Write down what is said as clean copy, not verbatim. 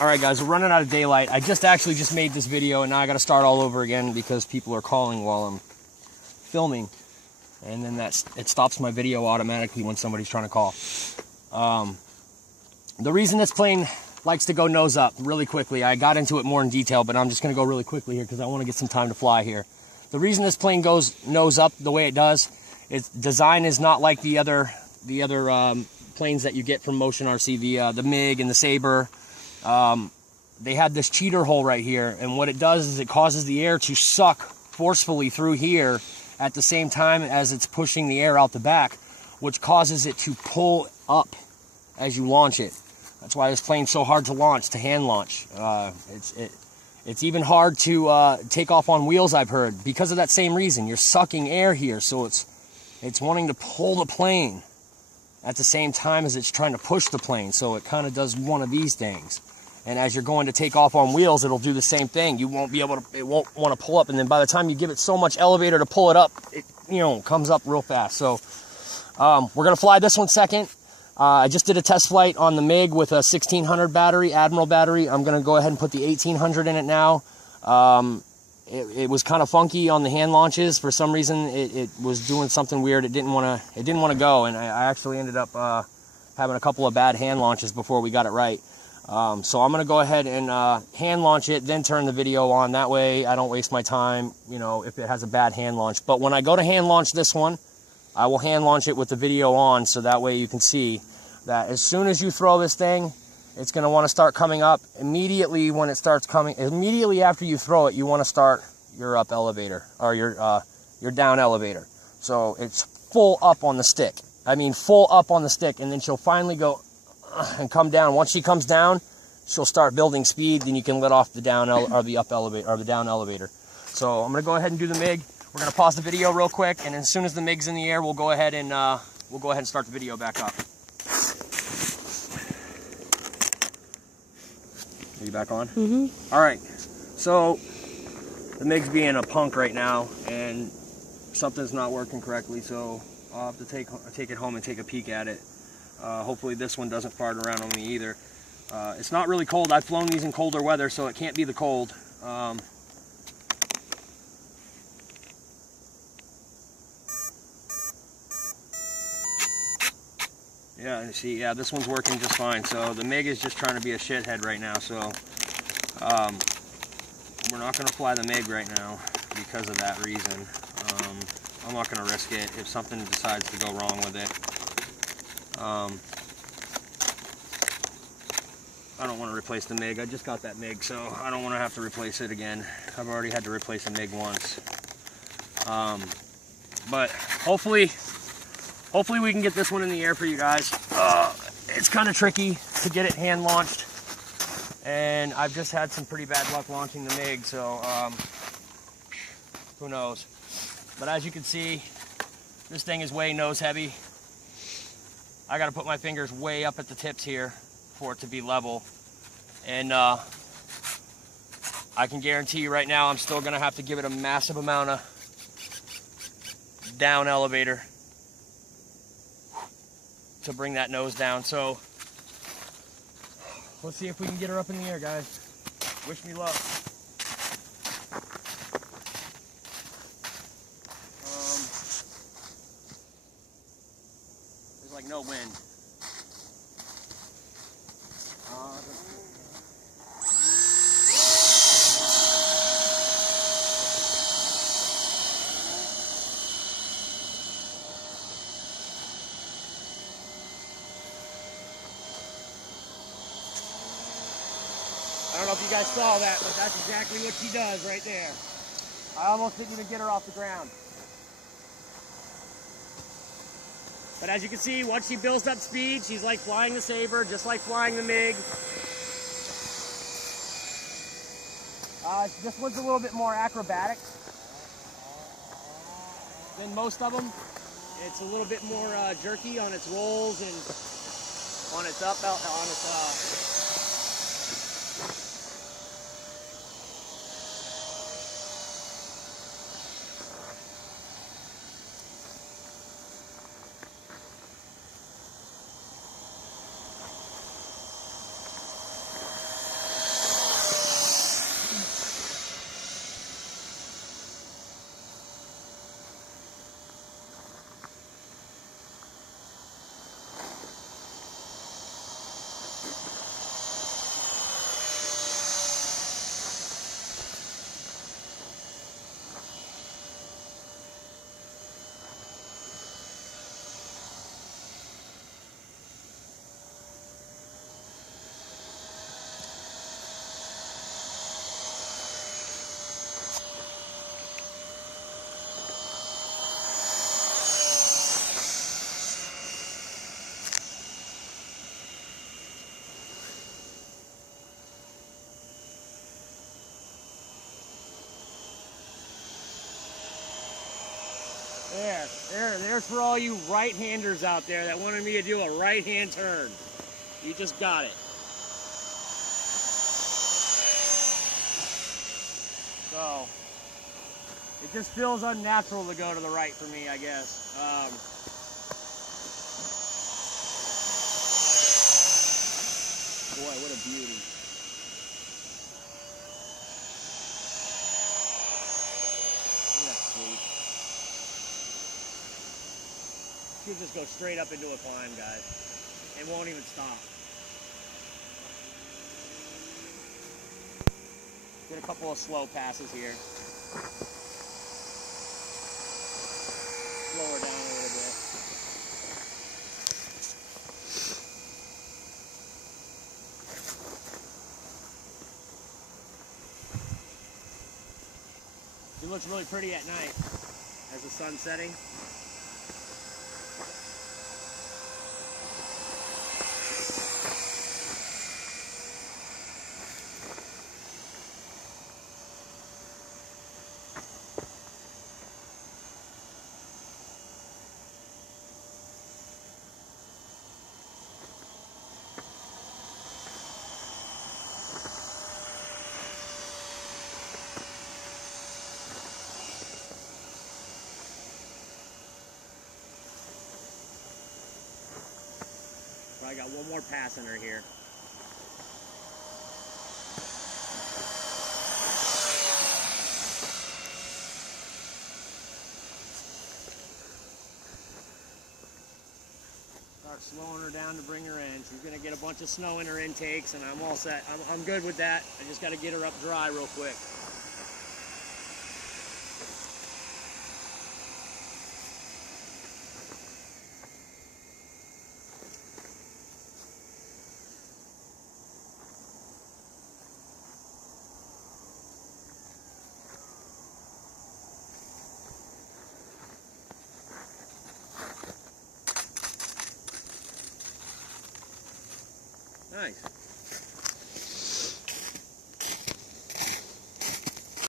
Alright guys, we're running out of daylight. I actually just made this video and now I gotta start all over again because people are calling while I'm filming. And then it stops my video automatically when somebody's trying to call. The reason this plane likes to go nose up really quickly, I got into it more in detail, but I'm just gonna go really quickly here because I want to get some time to fly here. The reason this plane goes nose up the way it does, its design is not like the other planes that you get from Motion RC, the MiG and the Sabre. They had this cheater hole right here, and what it does is it causes the air to suck forcefully through here at the same time as it's pushing the air out the back, which causes it to pull up as you launch it. That's why this plane's so hard to launch, to hand launch. It's even hard to take off on wheels, I've heard, because of that same reason. You're sucking air here, so it's wanting to pull the plane at the same time as it's trying to push the plane. So it kind of does one of these things. And as you're going to take off on wheels, it'll do the same thing. You won't be able to, it won't want to pull up. And then by the time you give it so much elevator to pull it up, it, comes up real fast. So we're going to fly this one second. I just did a test flight on the MiG with a 1600 battery, Admiral battery. I'm going to go ahead and put the 1800 in it now. It was kind of funky on the hand launches. For some reason, it was doing something weird. It didn't want to go. And I actually ended up having a couple of bad hand launches before we got it right. So I'm going to go ahead and hand launch it, then turn the video on. That way I don't waste my time, if it has a bad hand launch. But when I go to hand launch this one, I will hand launch it with the video on, so that way you can see that as soon as you throw this thing, it's going to want to start coming up. Immediately when it starts coming, immediately after you throw it, you want to start your up elevator, or your down elevator. So it's full up on the stick. I mean full up on the stick, and then she'll finally go and come down. Once she comes down, she'll start building speed. Then you can let off the down or the up elevator or the down elevator. So I'm gonna go ahead and do the MiG. We're gonna pause the video real quick, and as soon as the MiG's in the air, we'll go ahead and start the video back up. Are you back on? Mm-hmm. All right. So the MiG's being a punk right now, and something's not working correctly. So I'll have to take it home and take a peek at it. Hopefully this one doesn't fart around on me either. It's not really cold. I've flown these in colder weather, so it can't be the cold. Yeah, see, yeah, this one's working just fine. So the MiG is just trying to be a shithead right now. So we're not going to fly the MiG right now because of that reason. I'm not going to risk it if something decides to go wrong with it. I don't want to replace the MiG. I just got that MiG, so I don't want to have to replace it again. I've already had to replace a MiG once. But hopefully we can get this one in the air for you guys. It's kind of tricky to get it hand launched, and I've just had some pretty bad luck launching the MiG, so who knows. But as you can see, this thing is way nose heavy. I got to put my fingers way up at the tips here for it to be level. And I can guarantee you right now, I'm still going to have to give it a massive amount of down elevator to bring that nose down. So let's see if we can get her up in the air, guys. Wish me luck. There's like no wind. I don't know if you guys saw that, but that's exactly what she does right there. I almost didn't even get her off the ground. But as you can see, once she builds up speed, she's like flying the Sabre, just like flying the MiG. This one's a little bit more acrobatic than most of them. It's a little bit more jerky on its rolls and on its There's for all you right-handers out there that wanted me to do a right-hand turn. You just got it. So, it just feels unnatural to go to the right for me, I guess. Boy, what a beauty. That's sweet. She'll just go straight up into a climb, guys. It won't even stop. Get a couple of slow passes here. Slow her down a little bit. She looks really pretty at night as the sun's setting. I got one more pass in her here. Start slowing her down to bring her in. She's gonna get a bunch of snow in her intakes, and I'm all set. I'm good with that. I just got to get her up dry real quick. Nice.